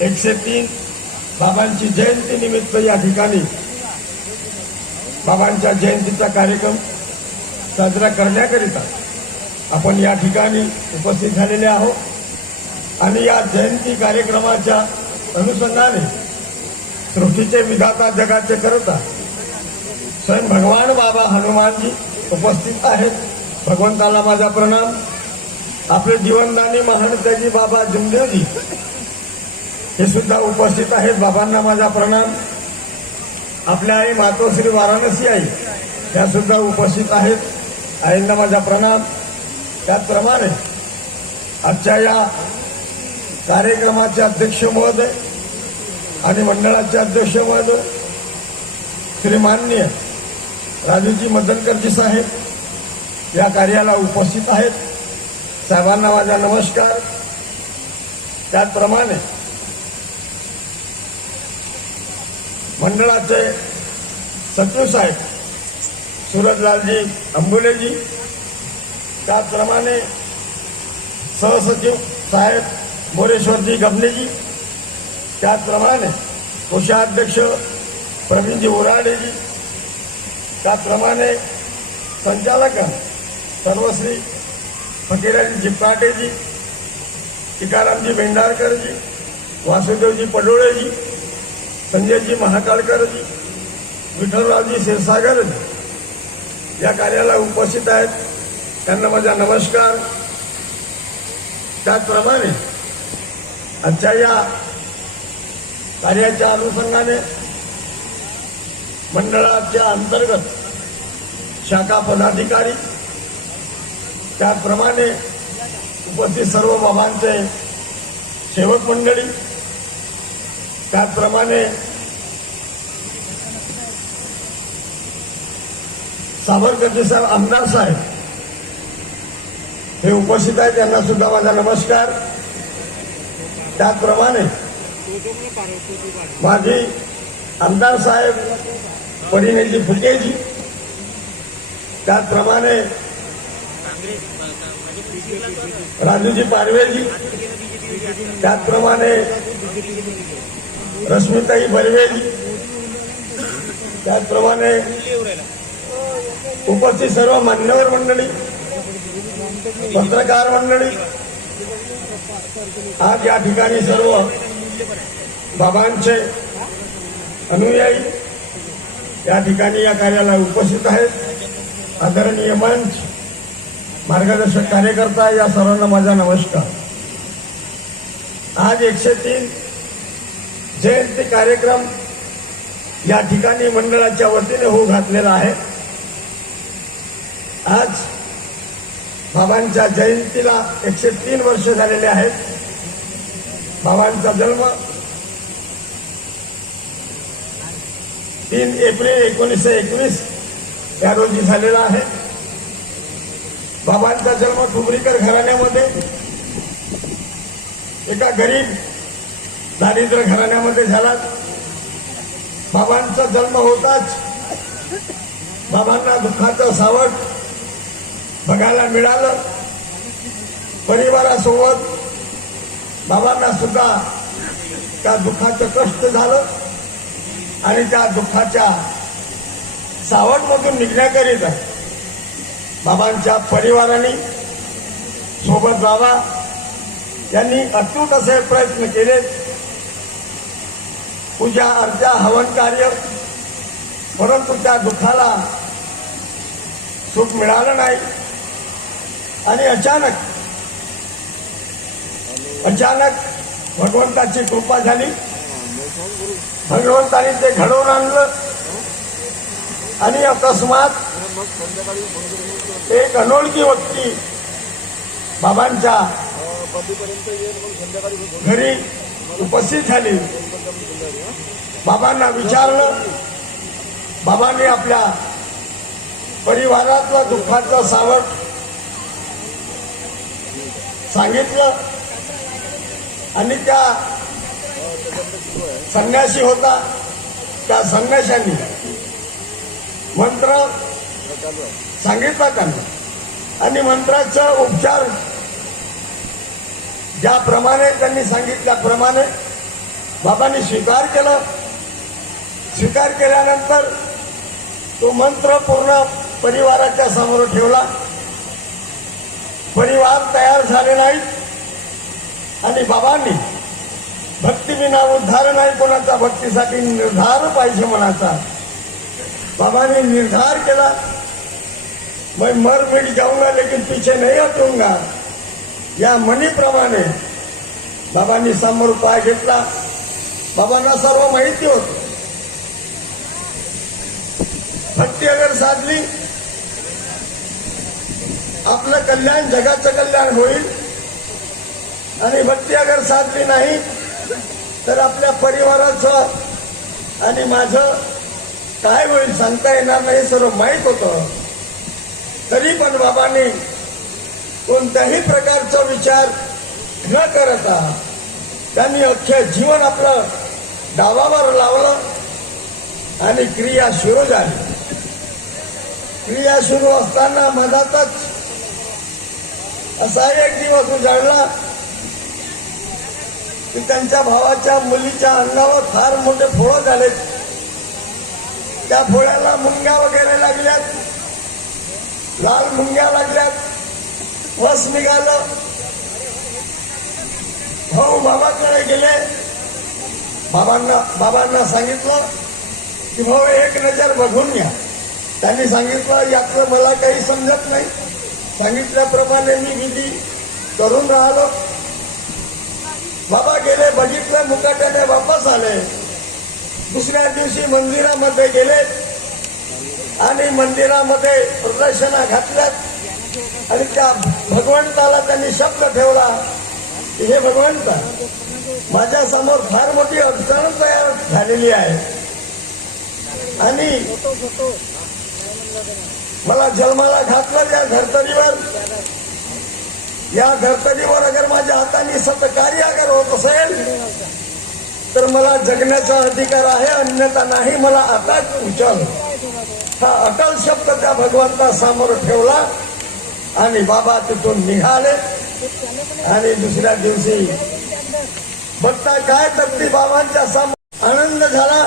एकशे तीन बाबांची जयंती निमित्त या ठिकाणी बाबांच्या जयंतीचा कार्यक्रम साजरा करण्याकरिता आपण या ठिकाणी उपस्थित झालेले आहोत. आणि या जयंती कार्यक्रमाच्या अनुषंगाने सृष्टीचे विधाता जगाचे करता स्वयं भगवान बाबा हनुमानजी उपस्थित आहेत. भगवंताला माझा प्रणाम. आपले जीवनदानी महान त्याजी बाबा जुमदेवजी हे सुद्धा उपस्थित आहेत. बाबांना माझा प्रणाम. आपल्या आई मातोश्री वाराणसी आई त्या सुद्धा उपस्थित आहेत. आईंना माझा प्रणाम. त्याचप्रमाणे आजच्या या कार्यक्रमाचे अध्यक्ष महोदय आणि मंडळाचे अध्यक्ष महोदय श्रीमान्य राजूजी मदनकरजी साहेब या कार्याला उपस्थित आहेत. साहेबांना माझा नमस्कार. त्याचप्रमाणे मंडळाचे सचिव साहेब सूरजलालजी अंबुलेजी त्याचप्रमाणे सहसचिव साहेब मोरेश्वरजी गबनेजी त्याचप्रमाणे कोषाध्यक्ष प्रवीणजी उराडेजी त्याचप्रमाणे संचालक सर्वश्री फकीराजी जिप्पाटेजी टिकारामजी भेंडारकरजी वासुदेवजी पडोळेजी संजयजी महाकाळकरजी विठ्ठलरावजी क्षीरसागरजी या कार्याला उपस्थित आहेत. त्यांना माझा नमस्कार. त्याचप्रमाणे आजच्या या कार्याच्या अनुषंगाने मंडळाच्या अंतर्गत शाखा पदाधिकारी त्याचप्रमाणे उपस्थित सर्व बाबांचे सेवक मंडळी त्याचप्रमाणे सावरकरजी साहेब आमदार साहेब हे उपस्थित आहेत त्यांना सुद्धा माझा नमस्कार. त्याचप्रमाणे माझी आमदार साहेब परिणयजी फुकेजी त्याचप्रमाणे राजूजी पारवेजी त्याचप्रमाणे रश्मिताई बलवेल. त्याचप्रमाणे उपस्थित सर्व मान्यवर मंडळी पत्रकार मंडळी आज या ठिकाणी सर्व बाबांचे अनुयायी या ठिकाणी या कार्याला उपस्थित आहेत. आदरणीय मंच मार्गदर्शक कार्यकर्ता या सर्वांना माझा नमस्कार. आज एकशे तीन जयंती कार्यक्रम या ठिकाणी मंडळाच्या वतीने होऊ घातलेला आहे. आज बाबांच्या जयंतीला एकशे तीन वर्ष झालेले आहेत. बाबांचा जन्म तीन एप्रिल एकोणीसशे एकवीस या रोजी झालेला आहे. बाबांचा जन्म ठुमरीकर घराण्यामध्ये एका गरीब दारिद्र्य घराण्यामध्ये झाला बाबांचा जन्म होताच. बाबांना दुःखाचं सावट बघायला मिळालं. परिवारासोबत बाबांना सुद्धा त्या दुःखाचं कष्ट झालं आणि त्या दुःखाच्या सावटमधून निघण्याकरिता बाबांच्या परिवाराने सोबत जावा यांनी अतूट असे प्रयत्न केलेत. पूजा अर्चा हवन कार्य. परंतु त्या दुःखाला सुख मिळालं नाही. आणि अचानक अचानक भगवंताची कृपा झाली. भगवंताने ते घडवून आणलं. आणि अकस्मात एक अनोळखी व्यक्ती बाबांच्या घरी उपस्थित झाली. बाबांना विचारलं. बाबांनी आपल्या परिवारातलं दुःखाचं सावट सांगितलं. आणि त्या संन्यासी होता. त्या संन्याशांनी मंत्र सांगितला त्यांना. आणि मंत्राचा उपचार ज्याप्रमाणे त्यांनी सांगितल्याप्रमाणे बाबांनी स्वीकार केला. स्वीकार केल्यानंतर तो मंत्र पूर्ण परिवाराच्या समोर ठेवला. परिवार तयार झाले नाहीत. आणि बाबांनी भक्तीविना उद्धार नाही कोणाचा भक्तीसाठी निर्धार पाहिजे मनाचा. बाबांनी निर्धार केला. मैं मर मिट जाऊंगा लेकिन पीछे नहीं हटूंगा या म्हणीप्रमाणे बाबांनी समोर पाय घेतला. बाबांना सर्व माहिती होत. हट्टी अगर साधली आपलं कल्याण जगाचं कल्याण होईल. आणि भक्ती अगर साधली नाही तर आपल्या परिवाराचं आणि माझं काय होईल सांगता येणार नाही सर्व माहीत होतं. तरी पण बाबांनी कोणत्याही प्रकारचा विचार न करता त्यांनी अख्खे जीवन आपलं डावावर लावलं आणि क्रिया सुरू झाली. क्रिया सुरू असताना मधातच असा एक दिवस उजाडला की त्यांच्या भावाच्या मुलीच्या अंगावर फार मोठे फोळ झाले त्या फोळ्याला मुंग्या वगैरे लागल्यात. लाल मुंग्या लागल्यात. वस निघालं. भाऊ बाबाकडे गेले. बाबांना बाबांना सांगितलं की भाऊ एक नजर बघून घ्या. त्यांनी सांगितलं यातलं मला काही समजत नाही. सांगितल्याप्रमाणे मी विधी करून राहिलो. बाबा गेले बघितलं मुकाट्याने वापस आले. दुसऱ्या दिवशी मंदिरामध्ये गेले आणि मंदिरामध्ये प्रदर्शना घातल्यात. आणि त्या भगवंताला त्यांनी शब्द ठेवला की हे भगवंत माझ्यासमोर फार मोठी अडचण तयार झालेली आहे. आणि मला जन्माला घातलं या धर्तरीवर या धर्तरीवर अगर माझ्या हाताने सतकार्य अगर होत असेल तर मला जगण्याचा अधिकार आहे अन्यथा नाही मला आता उचल. हा अटल शब्द त्या भगवंता समोर ठेवला आणि बाबा तिथून निघाले. आणि दुसऱ्या दिवशी बघता काय तर ती बाबांच्या समोर आनंद झाला.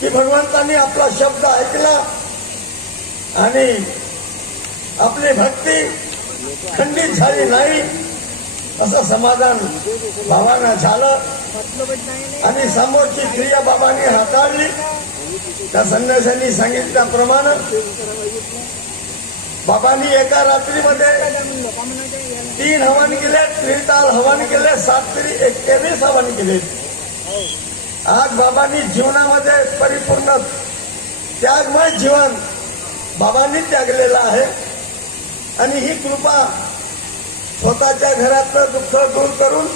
की भगवंतांनी आपला शब्द ऐकला आणि आपली भक्ती खंडित झाली नाही असं समाधान बाबांना झालं. आणि समोरची क्रिया बाबांनी हाताळली. त्या संन्यासांनी सांगितल्याप्रमाणे बाबांनी एका रात्रीमध्ये तीन हवन केले त्रिताल हवन केले सात तरी एकवीस हवन केले. आज बाबांनी जीवनामध्ये परिपूर्ण त्यागमय जीवन बाबांनी त्यागलेलं आहे. आणि ही कृपा स्वतःच्या घरातलं दुःख दूर करून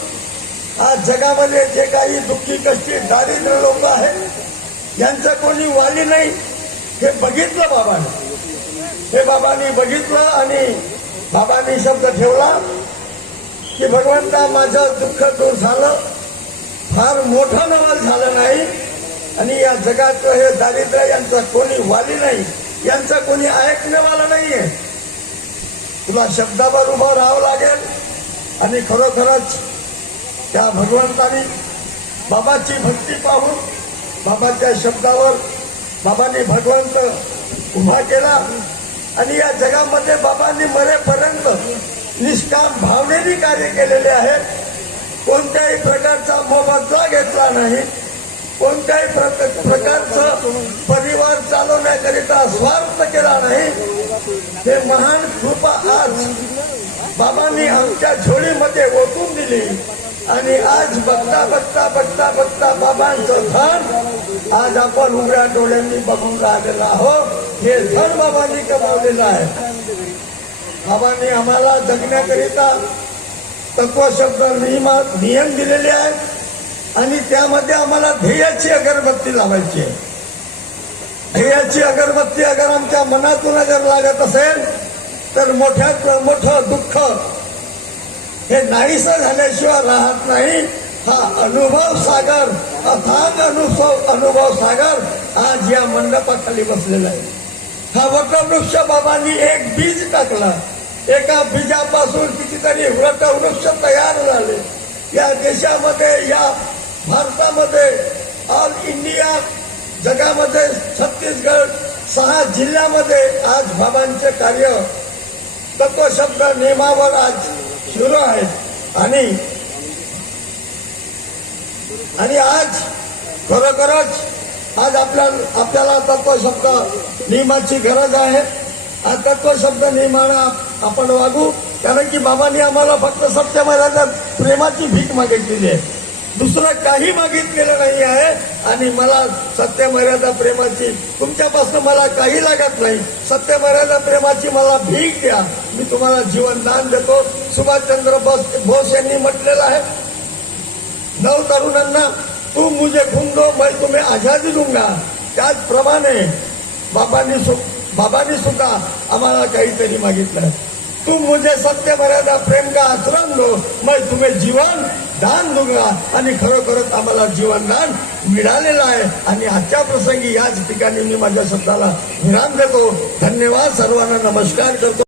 आज जगामध्ये जे काही दुःखी कष्टी दारिद्र्य लोक आहेत यांचं कोणी वाली नाही हे बघितलं बाबाने. हे बाबांनी बघितलं आणि बाबांनी शब्द ठेवला की भगवंता माझं दुःख दूर झालं. फार मोठा नवाल झाला नाही. आणि या जगाचं हे दारिद्र्य यांचा कोणी वाली नाही. यांचा कोणी ऐकणेवाला नाहीये. तुला शब्दावर उभं राहावं लागेल. आणि खरोखरच त्या भगवंतानी बाबाची भक्ती पाहून बाबाच्या शब्दावर बाबांनी भगवंत उभा केला. आणि या जगामध्ये बाबांनी मरेपर्यंत निष्काम भावनेने कार्य केलेले आहे कोणत्याही प्रकारचा मोबदला घेतला नाही. कोणत्याही प्रकारचं परिवार चालवण्याकरिता स्वार्थ केला नाही. हे महान कृपा आज बाबांनी आमच्या झोळीमध्ये ओतून दिली. आणि आज बघता बघता बघता बघता बाबांचं धन आज आपण उघड्या डोळ्यांनी बघून राहिलेलं आहोत. हे धन बाबांनी कमावलेलं आहे. बाबांनी आम्हाला जगण्याकरिता तत्वशब्द नियमात नियम दिलेले आहेत आणि त्यामध्ये आम्हाला ध्येयाची अगरबत्ती लावायची आहे. ध्येयाची अगरबत्ती अगर आमच्या मनातून अगर लागत असेल तर मोठ्यात मोठं दुःख हे नाहीसं झाल्याशिवाय राहत नाही. हा अनुभव सागर अथांग अनुभव अनुभव सागर आज या मंडपाखाली बसलेला आहे. हा वटवृक्ष बाबांनी एक बीज टाकला. एका बीजापासून कितीतरी व्रतवृक्ष तयार झाले. या देशामध्ये या भारतामध्ये ऑल इंडिया जगामध्ये छत्तीसगड सहा जिल्ह्यामध्ये आज बाबांचे कार्य तत्वशब्द नियमावर आज सुरू आहेत आणि आणि आज खरोखरच आज आपल्या आपल्याला तत्वशब्द नियमाची गरज आहे. हा नाही म्हणा आपण वागू. कारण की बाबांनी आम्हाला फक्त सत्य मर्यादा प्रेमाची भीक मागितलेली आहे. दुसरं काही मागितलेलं नाही आहे. आणि मला सत्य मर्यादा प्रेमाची तुमच्यापासून मला काही लागत नाही. सत्य मर्यादा प्रेमाची मला भीक द्या. मी तुम्हाला जीवन दान देतो. सुभाषचंद्र बोस बोस यांनी म्हटलेलं आहे नऊ तरुणांना तू मुझे खून दो मैं तुम्ही आझादी दूंगा. त्याचप्रमाणे बाबांनी बाबांनी सुद्धा आम्हाला काहीतरी मागितलं. तू मुझे सत्य मर्यादा प्रेम का आश्रम दो मैं तुम्हें जीवन दान दूंगा. आणि खरोखरच आम्हाला जीवनदान मिळालेलं आहे. आणि आजच्या प्रसंगी याच ठिकाणी मी माझ्या शब्दाला विराम देतो. धन्यवाद सर्वांना. नमस्कार करतो.